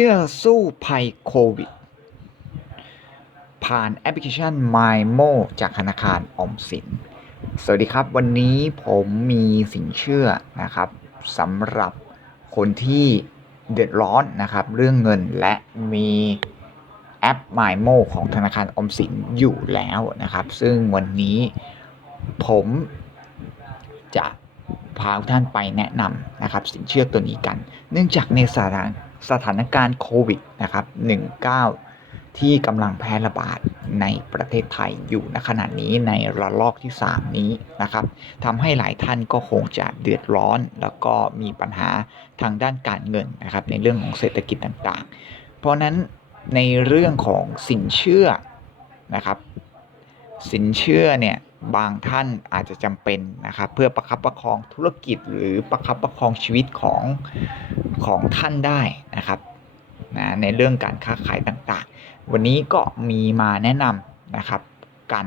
ชื่อสู้ภัยโควิด ผ่านแอปพลิเคชัน MyMo จากธนาคารออมสิน สวัสดีครับ วันนี้ผมมีสินเชื่อนะครับสำหรับคนที่เดือดร้อนนะครับ เรื่องเงินและมีแอป MyMo ของธนาคารออมสินอยู่แล้วนะครับ ซึ่งวันนี้ผมจะพาท่านไปแนะนำนะครับ สินเชื่อตัวนี้กัน เนื่องจากในสถาน สถานการณ์โควิดนะครับ19 ที่กำลังแพร่ระบาดในประเทศไทยอยู่ณขณะนี้ในระลอกที่ 3 นี้นะครับทำให้หลายท่านก็คงจะเดือดร้อน แล้วก็มีปัญหาทางด้านการเงินนะครับ ในเรื่องของเศรษฐกิจต่างๆ เพราะนั้นในเรื่องของสินเชื่อนะครับ สินเชื่อเนี่ย บางท่านอาจจะจำเป็นนะครับเพื่อประคับประคองธุรกิจหรือประคับประคองชีวิตของของท่านได้นะครับนะในเรื่องการค้าขายต่างๆ วันนี้ก็มีมาแนะนำนะครับกัน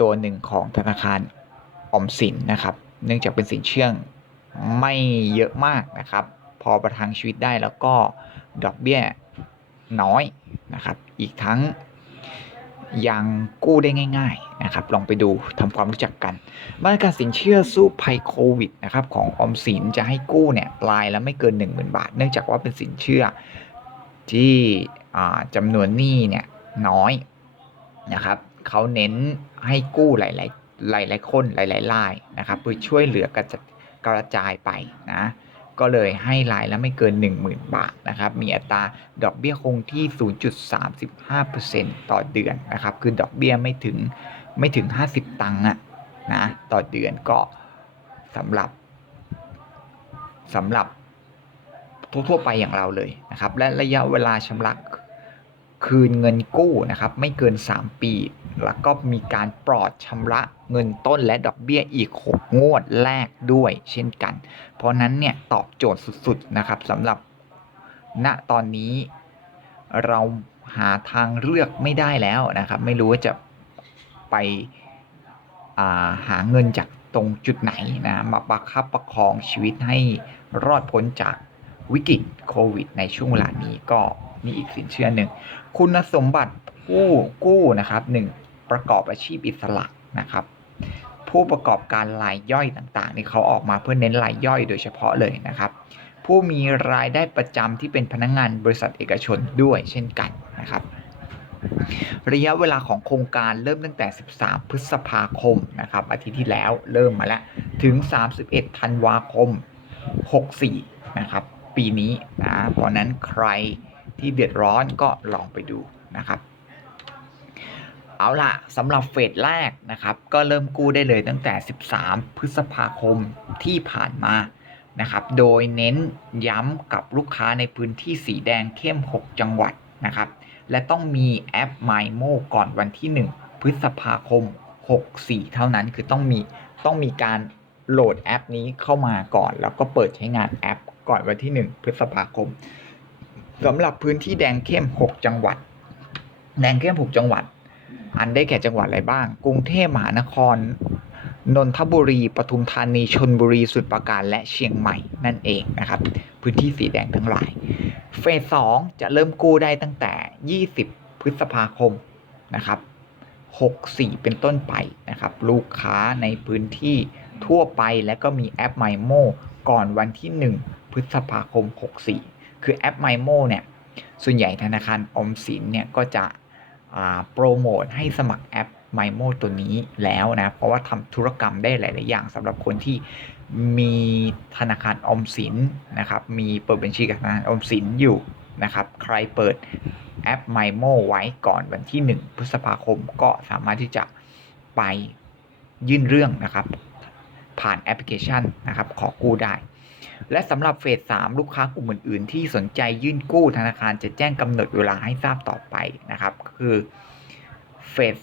ตัวหนึ่งของธนาคารออมสินนะครับ เนื่องจากเป็นสินเชื่อไม่เยอะมากนะครับ พอประทังชีวิตได้แล้วก็ดอกเบี้ยน้อยนะครับ อีกทั้ง ยังกู้ได้ง่ายๆนะครับลองไปดูทำความรู้จักกันมาตรการสินเชื่อสู้ภัยโควิดนะครับของออมสินจะให้กู้เนี่ยรายละไม่เกิน 10,000 บาท เนื่องจากว่าเป็นสินเชื่อที่จำนวนหนี้เนี่ยน้อยนะครับเขาเน้นให้กู้หลายๆหลายๆคนหลายๆรายนะครับเพื่อช่วยเหลือกระกระจายไปนะ ก็เลยให้รายละไม่เกิน 10,000 บาทนะครับ มีอัตราดอกเบี้ยคงที่ 0.35%ต่อเดือนนะครับ คือดอกเบี้ยไม่ถึงไม่ถึง 50 ตังค์อะนะต่อเดือนก็สำหรับสำหรับทั่วๆไปอย่างเราเลยนะครับ และระยะเวลาชำระ คืนเงินกู้นะครับไม่เกิน 3 ปี แล้วก็มีการปลอดชำระเงินต้นและดอกเบี้ยอีก 6 งวดแรกด้วยเช่นกัน เพราะนั้นเนี่ยตอบโจทย์สุดๆนะครับสำหรับณตอนนี้เราหาทางเลือกไม่ได้แล้วนะครับ ไม่รู้ว่าจะไปาหาเงินจากตรงจุดไหนนะมาประคับประคองชีวิตให้รอดพ้นจาก วิกฤตโควิด ในช่วงเวลานี้ก็มีอีกสินเชื่อหนึ่ง คุณสมบัติผู้กู้นะครับหนึ่งประกอบอาชีพอิสระนะครับ ผู้ประกอบการรายย่อยต่างๆนี่เขาออกมาเพื่อเน้นรายย่อยโดยเฉพาะเลยนะครับ ผู้มีรายได้ประจำที่เป็นพนักงงานบริษัทเอกชนด้วยเช่นกันนะครับระยะเวลาของโครงการเริ่มตั้งแต่ 13 พฤษภาคมนะครับอาทิตย์ที่แล้วเริ่มมาแล้ว ถึง 31 ธันวาคม 64 นะครับ ปีนี้นะเพราะนั้นใครที่เดือดร้อนก็ลองไปดูนะครับ เอาละสำหรับเฟสแรกนะครับ ก็เริ่มกู้ได้เลยตั้งแต่ 13 พฤษภาคมที่ผ่านมานะครับ โดยเน้นย้ำกับลูกค้าในพื้นที่สีแดงเข้ม 6 จังหวัดนะครับ และต้องมีแอป MyMo ก่อนวันที่ 1 พฤษภาคม 64 เท่านั้นคือต้องมีต้องมีการโหลดแอปนี้เข้ามาก่อน แล้วก็เปิดใช้งานแอป ก่อนวันที่ 1 พฤษภาคมสำหรับพื้นที่แดงเข้ม 6 จังหวัด แดงเข้ม 6 จังหวัด อันได้แก่จังหวัดอะไรบ้าง กรุงเทพมหานคร นนทบุรี ปทุมธานี ชนบุรี สุดปราการ และเชียงใหม่นั่นเองนะครับ พื้นที่สีแดงทั้งหลาย เฟสสองจะเริ่มกู้ได้ตั้งแต่ 20 พฤษภาคมนะครับ 64 เป็นต้นไปนะครับ ลูกค้าในพื้นที่ทั่วไปและก็มีแอป MyMo ก่อนวันที่ 1 พฤษภาคม 64 คือแอป MyMo เนี่ย ส่วนใหญ่ธนาคารอมสินเนี่ยก็จะโปรโมทให้สมัครแอป MyMo ตัวนี้แล้วนะ เพราะว่าทำธุรกรรมได้หลาย ๆ อย่างสำหรับคนที่มีธนาคารอมสินนะครับ มีเปิดบัญชีกับธนาคารอมสินอยู่นะครับ ใครเปิดแอป MyMo ไว้ก่อนวันที่ 1 พฤษภาคมก็สามารถที่จะไปยื่นเรื่องนะครับ ผ่านแอปพลิเคชันนะครับ ขอกู้ได้ และสำหรับเฟส3ลูกค้ากลุ่มอื่น ๆ ที่สนใจยื่นกู้ธนาคารจะแจ้งกำหนดเวลาให้ทราบต่อไปนะครับ คือเฟส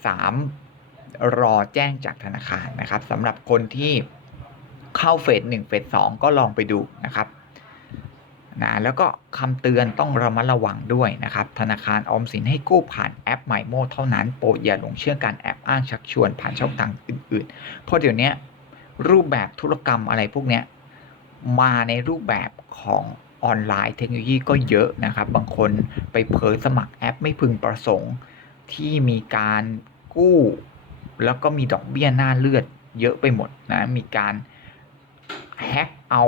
3รอแจ้งจากธนาคารนะครับสำหรับคนที่เข้าเฟส1เฟส2ก็ลองไปดูนะครับนะแล้วก็คำเตือนต้องระมัดระวังด้วยนะครับ ธนาคารออมสินให้กู้ผ่านแอป m มโมเท่านั้นโปรดอย่าหลงเชื่อการแอบอ้างชักชวนผ่านช่องทางอื่น ๆ เพราะเดี๋ยวนี้รูปแบบธุรกรรมอะไรพวกนี้ มาในรูปแบบของออนไลน์เทคโนโลยีก็เยอะนะครับ บางคนไปเผยสมัครแอปไม่พึงประสงค์ ที่มีการกู้ แล้วก็มีดอกเบี้ยหน้าเลือดเยอะไปหมดนะ มีการแฮ็กเอา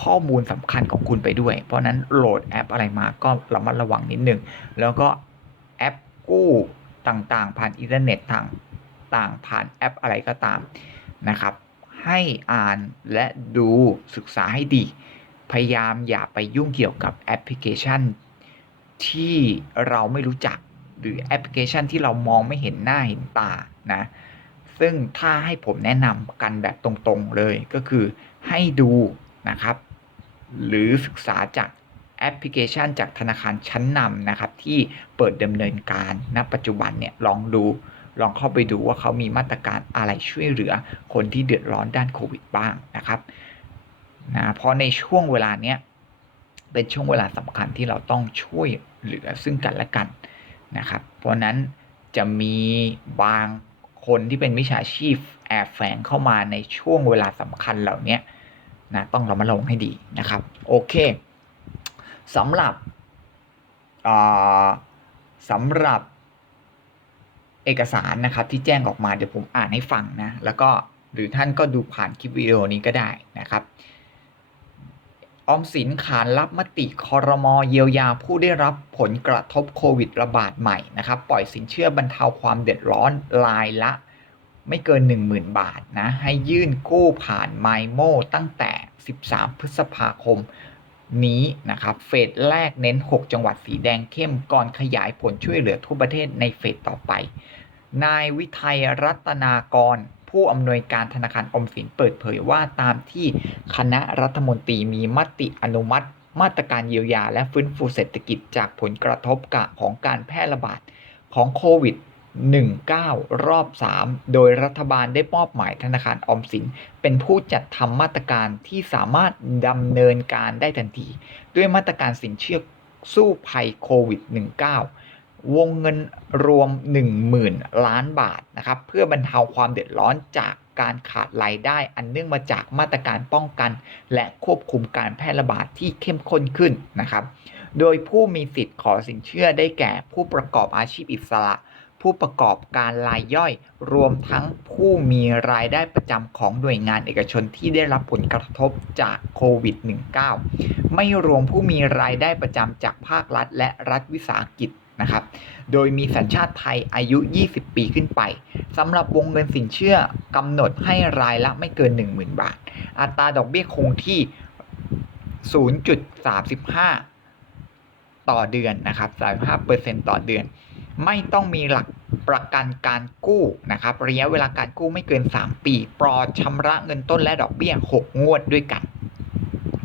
ข้อมูลสำคัญของคุณไปด้วย เพราะนั้นโหลดแอปอะไรมาก็ระมัดระวังนิดนึง แล้วก็แอปกู้ต่างๆ ผ่านอินเทอร์เน็ตต่างต่างผ่านแอปอะไรก็ตามนะครับ ให้อ่านและดูศึกษาให้ดี พยายามอย่าไปยุ่งเกี่ยวกับแอปพลิเคชัน ที่เราไม่รู้จักหรือแอปพลิเคชันที่เรามองไม่เห็นหน้าเห็นตานะ ซึ่งถ้าให้ผมแนะนำกันแบบตรงๆเลยก็คือให้ดูนะครับ หรือศึกษาจากแอปพลิเคชันจากธนาคารชั้นนำนะครับ ที่เปิดดำเนินการณปัจจุบันเนี่ยลองดู ลองเข้าไปดูว่าเขามีมาตรการอะไรช่วยเหลือคนที่เดือดร้อนด้านโควิดบ้างนะครับนะเพราะในช่วงเวลาเนี้ยเป็นช่วงเวลาสำคัญที่เราต้องช่วยเหลือซึ่งกันและกันนะครับ เพราะนั้นจะมีบางคนที่เป็นมิจฉาชีพแอบแฝงเข้ามาในช่วงเวลาสำคัญเหล่านี้นะต้องเรามาลงให้ดีนะครับ โอเคสำหรับสำหรับ เอกสารนะครับที่แจ้งออกมาเดี๋ยวผมอ่านให้ฟังนะ แล้วก็หรือท่านก็ดูผ่านคลิปวิดีโอนี้ก็ได้นะครับออมสินขานรับมติคอรมอเยียวยาผู้ได้รับผลกระทบโควิดระบาดใหม่นะครับ ปล่อยสินเชื่อบรรเทาความเดือดร้อนรายละ ไม่เกิน 10,000 บาทนะ ให้ยื่นกู้ผ่านไมโมตั้งแต่ 13 พฤษภาคม นี้นะครับ เฟสแรกเน้น 6 จังหวัดสีแดงเข้มก่อนขยายผลช่วยเหลือทั่วประเทศในเฟสต่อไป นายวิทัยรัตนากร ผู้อำนวยการธนาคารอมสินเปิดเผยว่าตามที่คณะรัฐมนตรีมีมติอนุมัติ มาตรการเยียวยาและฟื้นฟูเศรษฐกิจจากผลกระทบกะของการแพร่ระบาดของโควิด 19 รอบ 3 โดยรัฐบาลได้มอบหมายธนาคารออมสิน เป็นผู้จัดทำมาตรการที่สามารถดำเนินการได้ทันที ด้วยมาตรการสินเชื่อสู้ภัยโควิด -19 วงเงินรวม 10,000 ล้านบาทนะครับเพื่อบรรเทาความเดือดร้อนจากการขาดรายได้อันเนื่องมาจากมาตรการป้องกัน และควบคุมการแพร่ระบาดที่เข้มข้นขึ้นนะครับ โดยผู้มีสิทธิ์ขอสินเชื่อได้แก่ผู้ประกอบอาชีพอิสระ ผู้ประกอบการรายย่อย รวมทั้งผู้มีรายได้ประจำของหน่วยงานเอกชนที่ได้รับผลกระทบจากโควิด -19 ไม่รวมผู้มีรายได้ประจำจากภาครัฐ และรัฐวิสาหกิจนะครับ โดยมีสัญชาติไทยอายุ 20 ปีขึ้นไปสำหรับวงเงินสินเชื่อกำหนดให้รายละไม่เกิน 10,000 บาท อัตราดอกเบี้ยคงที่ 0.35 ต่อเดือนนะครับ 35%ต่อเดือน ไม่ต้องมีหลักประกันการกู้นะครับระยะเวลาการกู้ไม่เกิน 3 ปี ปลอดชำระเงินต้นและดอกเบี้ย 6 งวดด้วยกัน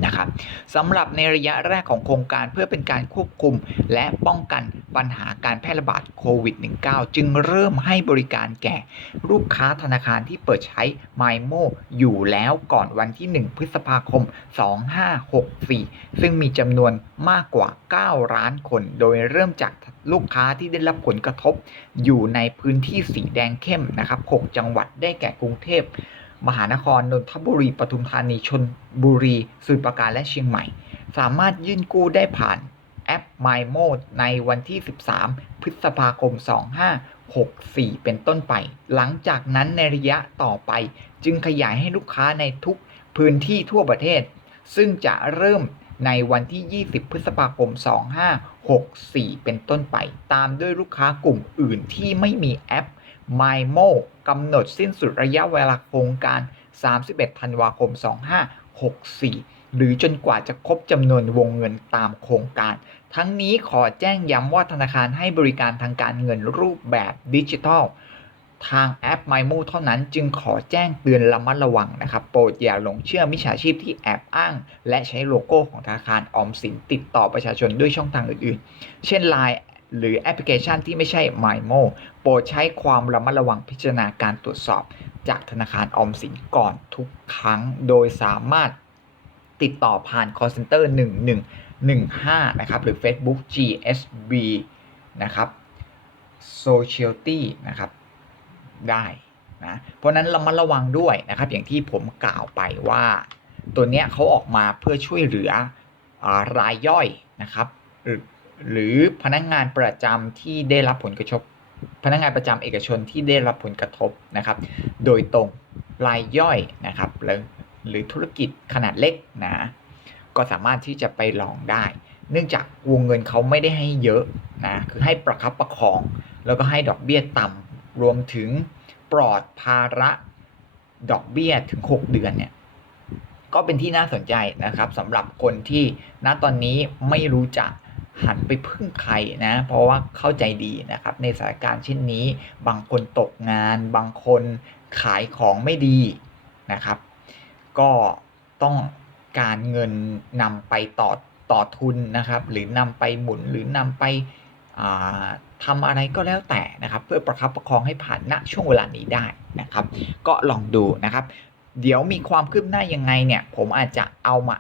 นะครับสำหรับในระยะแรกของโครงการเพื่อเป็นการควบคุม และป้องกันปัญหาการแพร่ระบาดโควิด -19 จึงเริ่มให้บริการแก่ลูกค้าธนาคารที่เปิดใช้ m y m o อยู่แล้วก่อนวันที่ 1 พฤษภาคม 2564 ซึ่งมีจำนวนมากกว่า 9 ล้านคน โดยเริ่มจากลูกค้าที่ได้รับผลกระทบอยู่ในพื้นที่สีแดงเข้มนะครับ 6 จังหวัดได้แก่กรุงเทพ มหานคร นนทบุรี ปทุมธานี ชนบุรีสมุทรปราการ และเชียงใหม่ สามารถยื่นกู้ได้ผ่านแอป MyMo ในวันที่ 13 พฤษภาคม 2564 เป็นต้นไป หลังจากนั้นในระยะต่อไป จึงขยายให้ลูกค้าในทุกพื้นที่ทั่วประเทศ ซึ่งจะเริ่มในวันที่ 20 พฤษภาคม 2564 เป็นต้นไป ตามด้วยลูกค้ากลุ่มอื่นที่ไม่มีแอป MyMo กำหนดสิ้นสุดระยะเวลาโครงการ 31 ธันวาคม 2564 หรือจนกว่าจะครบจำนวนวงเงินตามโครงการ ทั้งนี้ขอแจ้งย้ำว่าธนาคารให้บริการทางการเงินรูปแบบดิจิทัล ทางแอป MyMo เท่านั้นจึงขอแจ้งเตือนระมัดระวังนะครับ โปรดอย่าหลงเชื่อมิจฉาชีพที่แอบอ้าง และใช้โลโก้ของธนาคารออมสินติดต่อประชาชนด้วยช่องทางอื่นๆ เช่น Line หรือแอปพลิเคชันที่ไม่ใช่ MyMo โปรดใช้ความระมัดระวังพิจารณาการตรวจสอบ จากธนาคารออมสินก่อนทุกครั้ง โดยสามารถติดต่อผ่าน call center 1115 นะครับ หรือ Facebook GSB นะครับ Socialty นะครับ ได้นะ เพราะนั้นเรามาระวังด้วยนะครับ อย่างที่ผมกล่าวไปว่า ตัวเนี้ยเขาออกมาเพื่อช่วยเหลืออรายย่อยนะครับ หรือพนักงานประจำที่ได้รับผลกระทบ พนักงานประจำเอกชนที่ได้รับผลกระทบนะครับ โดยตรงรายย่อยนะครับหรือหรือธุรกิจขนาดเล็กนะก็สามารถที่จะไปลองได้ เนื่องจากวงเงินเขาไม่ได้ให้เยอะนะคือให้ประคับประคอง แล้วก็ให้ดอกเบี้ยต่ำรวมถึงปลอดภาระดอกเบี้ยถึง 6 เดือนเนี่ยก็เป็นที่น่าสนใจนะครับสำหรับคนที่ณตอนนี้ไม่รู้จัก หันไปพึ่งใครนะ เพราะว่าเข้าใจดีนะครับ ในสถานการณ์เช่นนี้ บางคนตกงาน บางคนขายของไม่ดีนะครับ ก็ต้องการเงินนำไปต่อต่อทุนนะครับ หรือนำไปหมุนหรือนำไปทำอะไรก็แล้วแต่นะครับ เพื่อประคับประคองให้ผ่านณช่วงเวลานี้ได้นะครับ ก็ลองดูนะครับ เดี๋ยวมีความคืบหน้ายังไงเนี่ย ผมอาจจะเอามา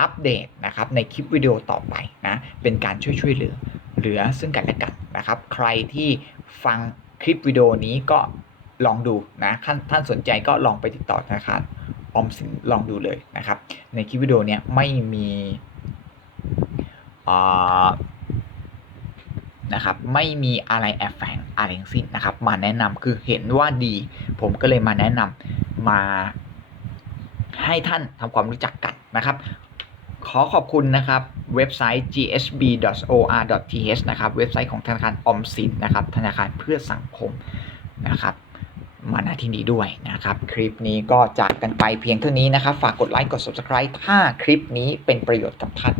อัปเดตนะครับในคลิปวิดีโอต่อไปนะเป็นการช่วยช่วยเหลือเหลือซึ่งกันและกันนะครับ ใครที่ฟังคลิปวิดีโอนี้ก็ลองดูนะท่านท่านสนใจก็ลองไปติดต่อธนาคารออมสินลองดูเลยนะครับ ในคลิปวิดีโอเนี้ยไม่มีนะครับไม่มีอะไรแอบแฝงอะไรทั้งสิ้นนะครับ มาแนะนำคือเห็นว่าดี ผมก็เลยมาแนะนำมาให้ท่านทำความรู้จักกันนะครับ ขอขอบคุณนะครับ เว็บไซต์ gsb.or.th นะครับ เว็บไซต์ของธนาคารออมสินนะครับ ธนาคารเพื่อสังคมนะครับมาณที่นี้ด้วยนะครับ คลิปนี้ก็จากกันไปเพียงเท่านี้นะครับ ฝากกดไลค์กด subscribe ถ้าคลิปนี้เป็นประโยชน์กับท่าน